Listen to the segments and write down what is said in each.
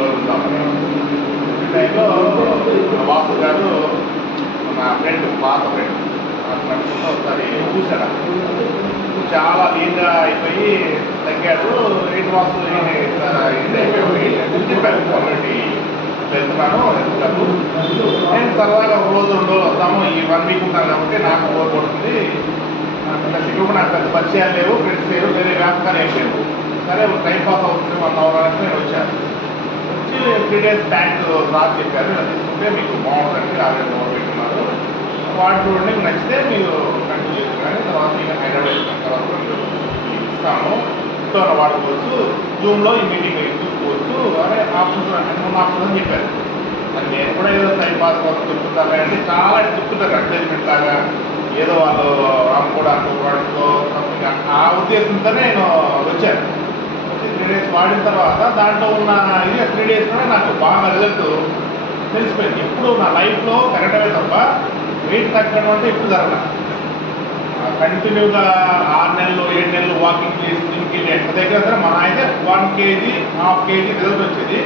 రోజుందామని ఈ టైంలో వాసు గారు నా ఫ్రెండ్ పాత ఫ్రెండ్ నాకు నడుచుకుంటూ ఒకసారి చూశాడు. చాలా లీన్గా అయిపోయి తగ్గాడు. ఏంటి వాసు ఇది అయిపోయి చెప్పారు కమ్యూనిటీ వెళ్తున్నాను ఎందుకు నేను సరదాగా ఒక రోజు 2 రోజులు వస్తాము. ఈ 1 వీక్ ఉంటాను కాబట్టి నాకు బోర్ కొడుతుంది. నాకు సిగ్గు నాకు పెద్ద పరిచయాలు లేవు, ఫ్రెండ్స్ లేరు, వేరే వ్యాపకాలు ఏం లేవు. సరే టైం పాస్ అవుతుంది 1 అవర్ అంటే నేను వచ్చాను. వచ్చి 3 days బ్యాక్ రాత్రి చెప్పారు ఇలా తీసుకుంటే మీకు బాగుంటుంది 50 పెట్టున్నారు వాటి చూడండి నచ్చితే మీరు కంటిన్యూ చేస్తారు కానీ తర్వాత ఇంకా హైదరాబాద్ ఇస్తాను తర్వాత మీరు ఇస్తాము ఇంట్లో వాడుకోవచ్చు జూమ్లో ఈ మీటింగ్ చూసుకోవచ్చు అనే ఆప్షన్స్ 2 ఆప్షన్స్ అని చెప్పారు. మరి నేను కూడా ఏదో టైం పాస్ కోసం చెప్తుంటాను అంటే చాలా చెప్తుంటారు అడ్వర్టైజ్మెంట్ లాగా ఏదో వాళ్ళు అమ్ముకోవడానికి వాడుకో సంథింగ్ ఆ ఉద్దేశంతో నేను వచ్చాను. వచ్చి 3 days వాడిన తర్వాత దాంట్లో ఉన్న ఇది 3 daysలోనే నాకు బాగా రిజల్ట్ తెలిసిపోయింది. ఇప్పుడు నా లైఫ్లో పెరగడమే తప్ప వెయిట్ తగ్గడం అంటే ఇప్పుడు జరగదు. కంటిన్యూగా 6 నెలలు 7 నెలలు వాకింగ్ చేసి దీనికి ఎక్కడ దగ్గర సరే మహా అయితే 1 kg 1/2 kg రిజల్ట్ వచ్చేది.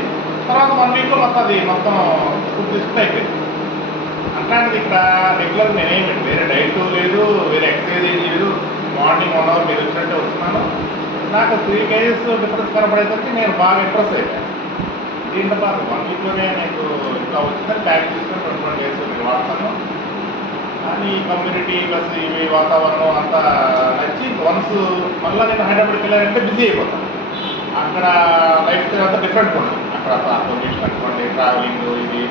తర్వాత 1 వీక్లో మొత్తం అది మొత్తం ఫుడ్ డిస్ప్లే అయిపోయింది. అట్లాంటిది ఇక్కడ రెగ్యులర్ నేనేమి వేరే డైట్ లేదు, వేరే ఎక్సర్సైజ్ ఏం లేదు. మార్నింగ్ 1 hour మీరు వచ్చినట్టే వస్తున్నాను. నాకు 3 kgs డిఫరెన్స్ కనపడేసరికి నేను బాగా ఇంట్రెస్ట్ అయిపోయాను. దీంట్లో పాటు 1 వీక్లోనే నాకు ఇట్లా వచ్చిందని ప్యాక్ చేసుకొని 21 days నేను వాడతాను. కానీ కమ్యూనిటీ ప్లస్ ఇవి వాతావరణం అంతా నచ్చి వన్స్ మళ్ళీ నేను హైదరాబాద్కి వెళ్ళాలంటే బిజీ అయిపోతాను. అక్కడ లైఫ్ స్టైల్ అంతా డిఫరెంట్ ఉంటుంది. అక్కడ పొజిషన్ అనుకోండి ట్రావెలింగ్ ఇది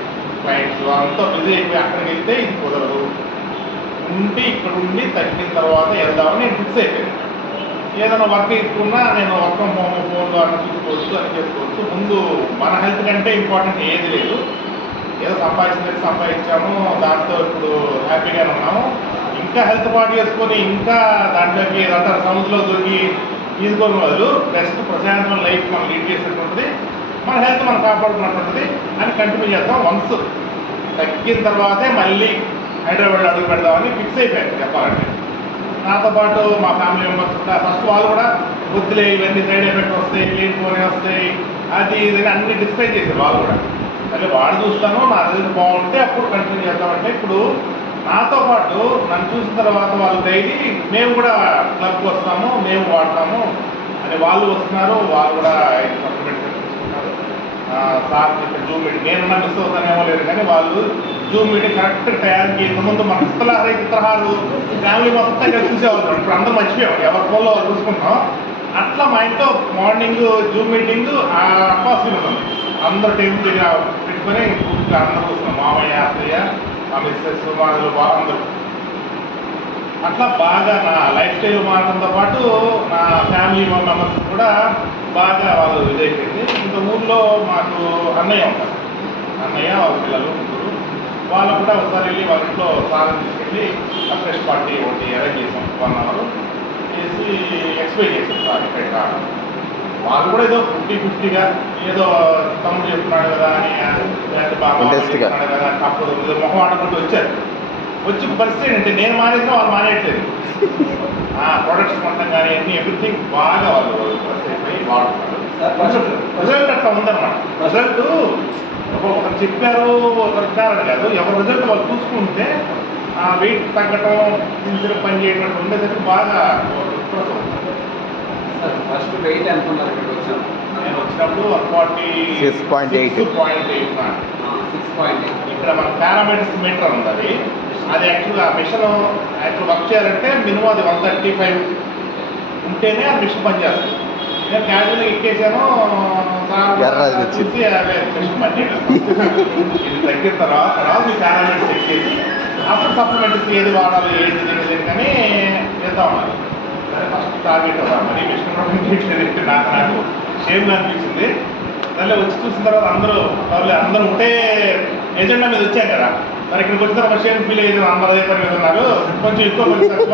క్లయింట్స్ అంతా బిజీ అయిపోయి అక్కడికి వెళ్తే ఇది కుదరదు. ఇక్కడ ఉండి తగ్గిన తర్వాత వెళ్దామని నేను ఫిక్స్ అయిపోయాను. ఏదైనా వర్క్ ఎక్కున్నా నేను వర్క్ ఫ్రమ్ హోమ్ ఫోన్లో అన్న చూసుకోవచ్చు అని చేసుకోవచ్చు. ముందు మన హెల్త్ కంటే ఇంపార్టెంట్ ఏది లేదు. ఏదో సంపాదించాము దాంతో ఇప్పుడు హ్యాపీగానే ఉన్నాము. ఇంకా హెల్త్ పాటు చేసుకొని ఇంకా దాంట్లోకి ఏదంతా సముద్రంలో దొరికి తీసుకొని బదులు బెస్ట్ ప్రశాంతమైన లైఫ్ మనం లీడ్ చేసినటువంటిది మన హెల్త్ మనం కాపాడుకున్నటువంటిది అని కంటిన్యూ చేద్దాం. వన్స్ తగ్గిన తర్వాతే మళ్ళీ హైదరాబాద్లో అడుగు పెడదామని ఫిక్స్ అయిపోయాను చెప్పాలంటే. నాతో పాటు మా ఫ్యామిలీ మెంబర్స్ కూడా ఫస్ట్ వాళ్ళు కూడా వద్దులే ఇవన్నీ సైడ్ ఎఫెక్ట్ వస్తాయి లేనిపోనే వస్తాయి అది ఇది అన్ని డిస్క్రైబ్ చేశారు వాళ్ళు కూడా. సరే వాడు చూస్తాను నా రిజల్ట్ బాగుంటే అప్పుడు కంటిన్యూ చేద్దామంటే ఇప్పుడు నాతో పాటు నన్ను చూసిన తర్వాత వాళ్ళు డైలీ మేము కూడా క్లబ్కి వస్తాము మేము వాడతాము అని వాళ్ళు వస్తున్నారు. వాళ్ళు కూడా సప్లిమెంట్ తీసుకుంటున్నారు. సార్ చెప్పే జూమ్ మీటింగ్ నేనున్నా మిస్ అవుతానేమో లేదు కానీ వాళ్ళు జూమ్ మీటింగ్ కరెక్ట్ టయానికి ఇంతకుముందు మన ఇతరహారు ఫ్యామిలీ మొత్తం కలిసి చూసేవాళ్ళు. ఇప్పుడు అందరూ మర్చిపోయాం ఎవరి ఫోన్లో వాళ్ళు చూసుకుంటాం. అట్లా మా ఇంట్లో మార్నింగ్ జూమ్ మీటింగ్ అట్మాస్ఫియర్ ఉంటుంది. అందరూ టేబుల్ దగ్గర పెట్టుకొని పూర్తిగా అందరూ చూస్తున్నాం మామయ్య అత్తయ్య మా మిస్సెస్ మాదలు బాగా అందరూ. అట్లా బాగా నా లైఫ్ స్టైల్ మారడంతో పాటు నా ఫ్యామిలీ మెంబర్స్ కూడా బాగా వాళ్ళు ఇదైపోయింది. ఇంకా ఊళ్ళో మాకు అన్నయ్య ఉంటారు. అన్నయ్య వాళ్ళ పిల్లలు ముగ్గురు వాళ్ళు కూడా ఒకసారి వెళ్ళి వాళ్ళ ఇంట్లో సాధన తీసుకెళ్ళి ఫ్రెష్ పార్టీ ఒకటి అరేంజ్ చేసాం 1 hour చేసి ఎక్స్ప్లెయిన్ చేసాం సార్ ఇక్కడ రావడం. వాళ్ళు కూడా ఏదో 50-50గా ఏదో తమ్ముడు చెప్తున్నాడు కదా అని బాగా చెప్తున్నాడు కదా అప్పుడు మొహం ఆడుకుంటూ వచ్చారు. వచ్చి పరిస్థితి ఏంటంటే నేను మానేసినా వాళ్ళు మానేయట్లేదు. ప్రొడక్ట్స్ కొనడం కానీ అన్ని ఎవ్రీథింగ్ బాగా వాళ్ళు పరిస్థితి అయిపోయి వాడుతున్నారు. రిజల్ట్ అట్లా ఉందన్నమాట. రిజల్ట్ ఒకరు చెప్పారు ఒకరు ఇచ్చారని కాదు, ఎవరి రిజల్ట్ వాళ్ళు చూసుకుంటే వెయిట్ తగ్గటం సిన్సియర్ పని చేయడం ఉండేసరికి బాగా ఫస్ట్ వెయిట్ అనుకున్నారు ఇక్కడ వచ్చాను నేను వచ్చినప్పుడు 146.8 ఇక్కడ మన పారామీటర్స్ మీటర్ ఉంటుంది. అది యాక్చువల్గా ఆ మిషన్ యాక్చువల్ వర్క్ చేయాలంటే మినిమం అది 135 ఉంటేనే ఆ మిషన్ పనిచేస్తుంది. నేను క్యాజువల్గా ఎక్కేసాను చూసి మిషన్ పనిచేయడం ఇది తగ్గిన తర్వాత మీ పారామీటర్స్ ఎక్కేసి అప్పుడు సప్లిమెంట్స్ ఏది వాడాలి ఏది తెలియదు కానీ చేద్దామన్నారు. సరే ఫస్ట్ టార్గెట్ మరి మిషన్ నాకు షేమ్గా అనిపించింది. సరే వచ్చి చూసిన తర్వాత అందరూ ఒకటే ఎజెండా మీద వచ్చాం కదా. మరి ఇక్కడికి వచ్చిన ఒక షేమ్ ఫీల్ అయ్యేది అందరూ అదే పని మీద ఉన్నారు. కొంచెం ఎక్కువ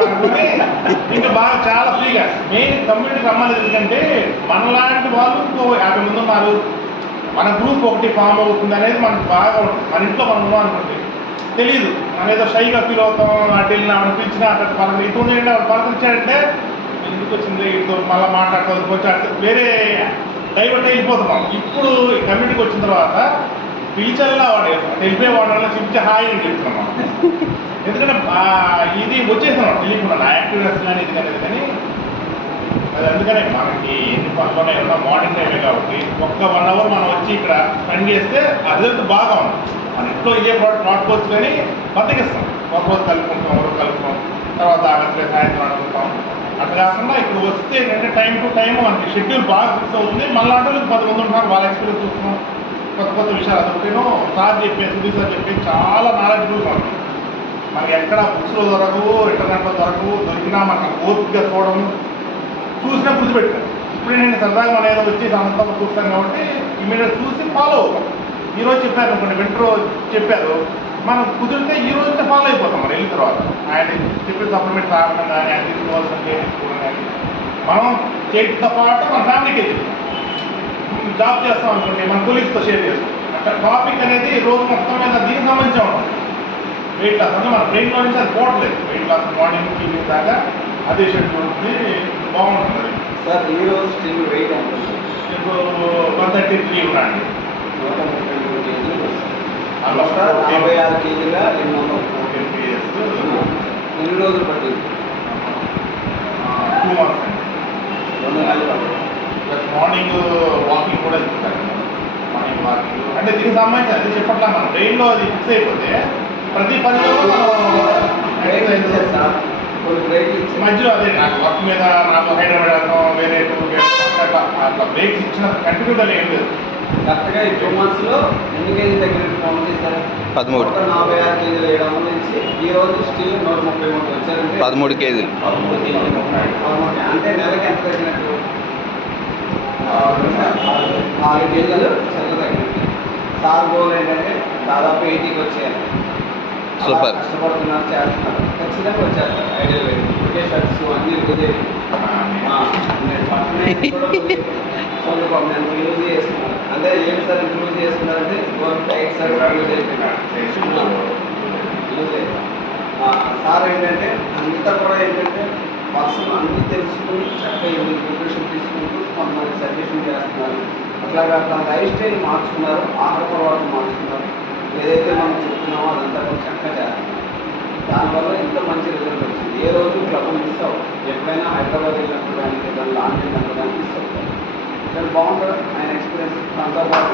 అనుకుని ఇంకా బాగా చాలా ఫ్రీగా మెయిన్ కమ్యూనిటీ రమ్మని ఎందుకంటే మనలాంటి వాళ్ళు ఇంకో 50 మంది ఉన్నారు. మన గ్రూప్ ఒకటి ఫామ్ అవుతుంది అనేది మనకు బాగా ఉంటుంది. మన ఇంట్లో మనం ఉన్నాం అనుకుంటే తెలియదు మనం ఏదో షైగా ఫీల్ అవుతాం. అటు వెళ్ళినా ఆవిడ పిలిచినా అక్కడ పలక ఇటు ఉందంటే ఆవిడ పలకరించాడంటే ఎందుకు వచ్చింది ఇటు మళ్ళీ మాట్లాడుతుంది కొంచెం వేరే డైవర్ట్ అయిపోతున్నాం. ఇప్పుడు కమ్యూనిటీ ఇంటికి వచ్చిన తర్వాత పిలిచల్లా వాడు తెలిపే వాడల్లా చెప్తే హాయి అని చెప్తున్నాం. ఎందుకంటే ఇది వచ్చేసినాం తెలియకుండా నా యాక్టివ్నెస్ కానీ ఇది కానీ అది అందుకనే మనకి ఎన్ని పనులు ఉన్నా మార్నింగ్ టైమే కాబట్టి ఒక్క 1 అవర్ మనం వచ్చి ఇక్కడ స్పెండ్ చేస్తే ఆ రిజల్ట్ బాగా ఉంది. మన ఇంట్లో ఇదే ప్రోడక్ట్ వాడుకోవచ్చు కానీ బతికిస్తాం. ఒక రోజు కలుపుకుంటాం, ఒక కలుపుతాం, తర్వాత ఆగట్లేదు సాయంత్రం అనుకుంటాం. అట్లా కాకుండా ఇక్కడ వస్తే ఏంటంటే టైం టు టైం మనకి షెడ్యూల్ బాగా ఫిక్స్ అవుతుంది. మళ్ళీ అంటే 10 మంది ఉంటారు, వాళ్ళ ఎక్స్పీరియన్స్ చూస్తున్నాం, కొత్త కొత్త విషయాలు అదొకటేనో సార్ చెప్పే సుధీర్ సార్ చెప్పి చాలా నాలెడ్జ్ఫుల్గా ఉంటుంది. మనకి ఎక్కడ బుక్స్లో దొరకవు, ఇంటర్నెట్లో దొరకవు, దొరికినా మనకి ఓపికగా చూడడం చూసినా గుర్తుపెట్టాను. ఇప్పుడు నేను సరదాగా మన ఏదో వచ్చి సంస్థలో చూస్తాను కాబట్టి ఇమీడియట్ చూసి ఫాలో అవుతాం. ఈరోజు చెప్పారు అనుకోండి, వింటర్లో చెప్పారు, మనం కుదిరితే ఈ రోజుతో ఫాలో అయిపోతాం. మనం వెళ్ళిన తర్వాత ఆయన చెప్పిన సప్లిమెంట్ తాగడం కానీ ఆయన తీసుకోవాల్సిన కేర్ తీసుకోవడం కానీ మనం చేయడంతో పాటు మన ఫ్యామిలీకి చెప్తాం. జాబ్ చేస్తాం అనుకోండి, మన కొలీగ్స్తో షేర్ చేస్తాం. అక్కడ టాపిక్ అనేది రోజు మొత్తం మీద దీనికి సంబంధించి ఉంటుంది. వెయిట్ లాస్ అంటే మన బ్రెయిన్లో నుంచి అది పోవట్లేదు. వెయిట్ లాస్ మార్నింగ్ ఈవినింగ్ దాకా అదే షెడ్యూల్ ఉంటుంది, బాగుంటుంది. అది సార్ ఈ రోజు స్టిల్ వెయిట్ ఉంటుంది. ఇప్పుడు 133 ఉన్నాండి. 133 కేజీలు. ఆల్మోస్ట్ 56 కేజీగా 14 years, ఎన్ని రోజులు పట్టింది? 2 months అండి. 2 నెలలు పట్టింది. ప్లస్ మార్నింగ్ వాకింగ్ కూడా చెప్తారు. మార్నింగ్ వాకింగ్ అంటే దీనికి సంబంధించి అది చెప్పట్లా, మన బ్రెయిన్లో అది ఫిక్స్ అయిపోతే ప్రతి పనిలో బ్రేక్ ఇచ్చారు సార్, కొన్ని బ్రేక్ ఇచ్చి మధ్యలో అదే నాకు వర్క్ మీద నాకు హైదరాబాద్ వెళ్తాం, వేరే అట్లా బ్రేక్స్ ఇచ్చిన కంటిన్యూగా ఏం లేదు. కరెక్ట్గా ఈ 2 monthsలో ఎన్ని కేజీలు తగ్గినట్టు కౌంట్ చేశారు? 13. 46 కేజీలు వేయడం నుంచి ఈ రోజు స్టిల్ 133 వచ్చారంటే 13 కేజీలు. 13 కేజీలు. అంటే నెలకి ఎంత తగ్గినట్టు? 4 కేజీలు చెల్ల తగ్గినట్టు. సార్ గోల్ ఏంటంటే దాదాపు 80కి వచ్చేయాలి. సూపర్. కష్టపడుతున్నారు, చేస్తున్నారు, ఖచ్చితంగా వచ్చేస్తారు. ఐడియల్ ఒకే షర్ట్స్ అన్నీ కుదేవి నేను యూజ్ చేసుకున్నాను. అంటే ఏం సార్ యూజ్ చేసుకున్నారంటే టైట్ సార్ యూజ్ అయిపోయింది. సార్ ఏంటంటే అంతా కూడా ఏంటంటే పర్సన్ అన్నీ తెలుసుకుని చక్కగా న్యూట్రిషన్ తీసుకుంటూ కొంతమంది సజెషన్ చేస్తున్నారు. అట్లాగా తన లైఫ్ స్టైల్ మార్చుకున్నారు, ఆహార అలవాట్లు మార్చుకున్నారు. ఏదైతే మనం చెప్తున్నామో అదంతా కూడా చక్కగా చేస్తున్నారు. దానివల్ల ఇంత మంచి రిజల్ట్ వచ్చింది. ఏ రోజు క్లబ్ మిస్ అవ్వదు. ఎప్పుడైనా హైదరాబాద్ వెళ్ళినప్పుడు కానీ ఏదైనా లాంచ్ అయినప్పుడు కానీ మిస్ అవుతారు. చాలా బాగుంటుంది ఆయన ఎక్స్పీరియన్స్. దాంతో పాటు